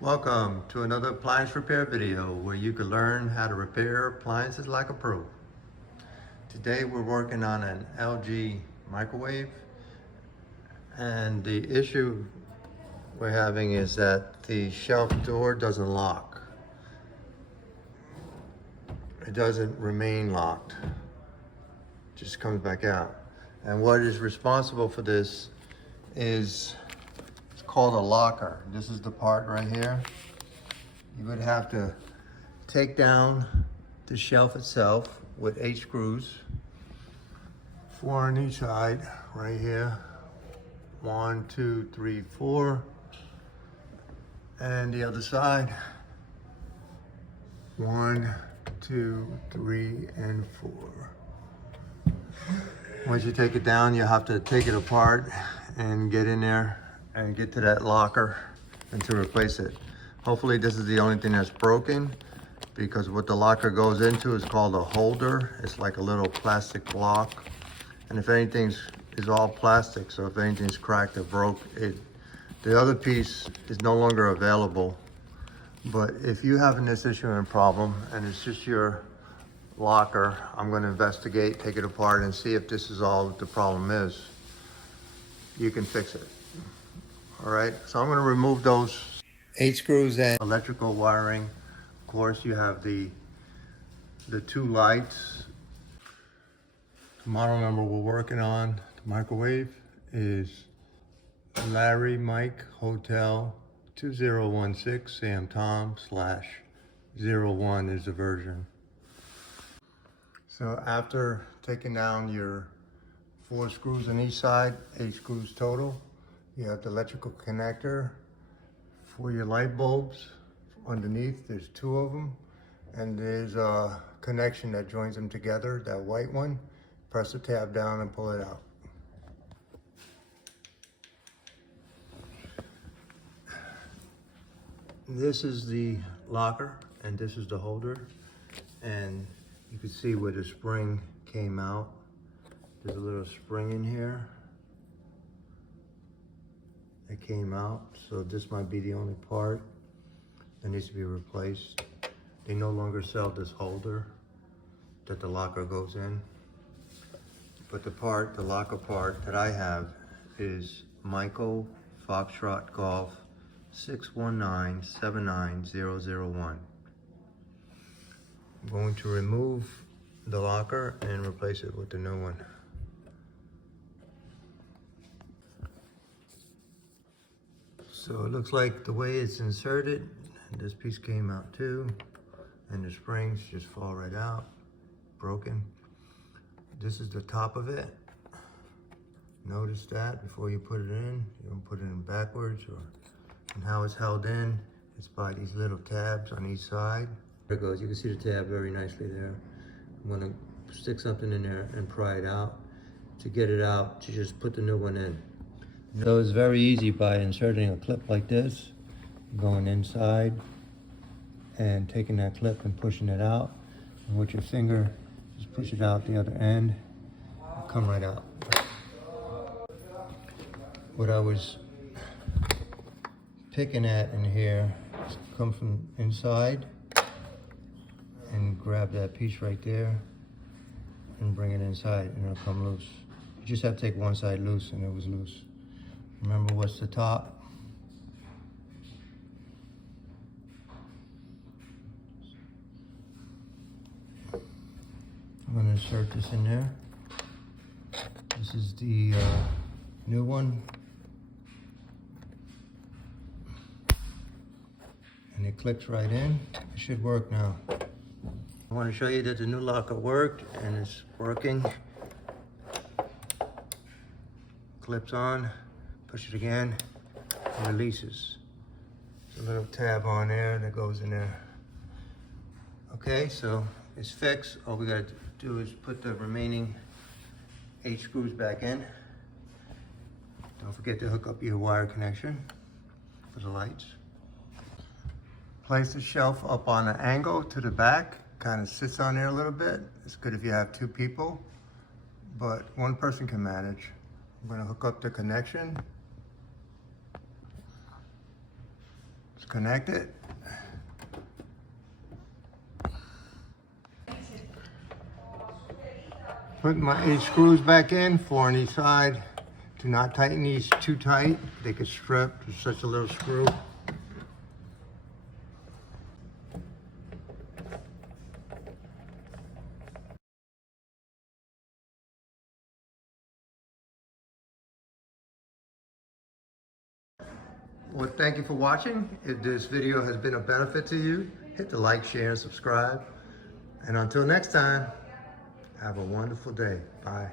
Welcome to another appliance repair video where you can learn how to repair appliances like a pro. Today we're working on an LG microwave, and the issue we're having is that the shelf door doesn't lock. It doesn't remain locked. It just comes back out. And what is responsible for this is called a locker. This is the part right here. You would have to take down the shelf itself with 8 screws, 4 on each side right here. 1, 2, 3, 4. And the other side. 1, 2, 3, and 4. Once you take it down, you have to take it apart and get in there and get to that locker and to replace it. Hopefully this is the only thing that's broken, because what the locker goes into is called a holder. It's like a little plastic block, and if anything's is all plastic, so if anything's cracked or broke, the other piece is no longer available. But if you're having this issue and problem and it's just your locker, I'm going to investigate, take it apart, and see if this is all the problem is. You can fix it. All right, so I'm going to remove those 8 screws and electrical wiring. Of course, you have the 2 lights. The model number we're working on, the microwave, is Larry Mike Hotel 2016 Sam Tom /01 is the version. So after taking down your 4 screws on each side, 8 screws total, you have the electrical connector for your light bulbs. Underneath, there's 2 of them, and there's a connection that joins them together, that white one. Press the tab down and pull it out. This is the locker, and this is the holder, and you can see where the spring came out. There's a little spring in here. It came out, so this might be the only part that needs to be replaced. They no longer sell this holder that the locker goes in. But the locker part that I have is Michael Foxtrot Golf 619-79001. I'm going to remove the locker and replace it with the new one. So it looks like the way it's inserted, this piece came out too, and the springs just fall right out, broken. This is the top of it. Notice that before you put it in. You don't put it in backwards, and how it's held in, it's by these little tabs on each side. There it goes. You can see the tab very nicely there. I'm gonna stick something in there and pry it out. To get it out, you just put the new one in. So it's very easy by inserting a clip like this, going inside and taking that clip and pushing it out. And with your finger, just push it out the other end, it'll come right out. What I was picking at in here is come from inside and grab that piece right there and bring it inside, and it'll come loose. You just have to take one side loose, and it was loose. Remember what's the top? I'm going to insert this in there. This is the new one. And it clicks right in. It should work now. I want to show you that the new locker worked, and it's working. Clips on. Push it again, it releases. There's a little tab on there that goes in there. Okay, so it's fixed. All we gotta do is put the remaining 8 screws back in. Don't forget to hook up your wire connection for the lights. Place the shelf up on an angle to the back, kind of sits on there a little bit. It's good if you have 2 people. but one person can manage. I'm gonna hook up the connection. It's connected. Put my 8 screws back in, 4 on each side. Do not tighten these too tight. They could strip. There's such a little screw. Well, thank you for watching. If this video has been a benefit to you, hit the like, share, and subscribe. And until next time, have a wonderful day. Bye.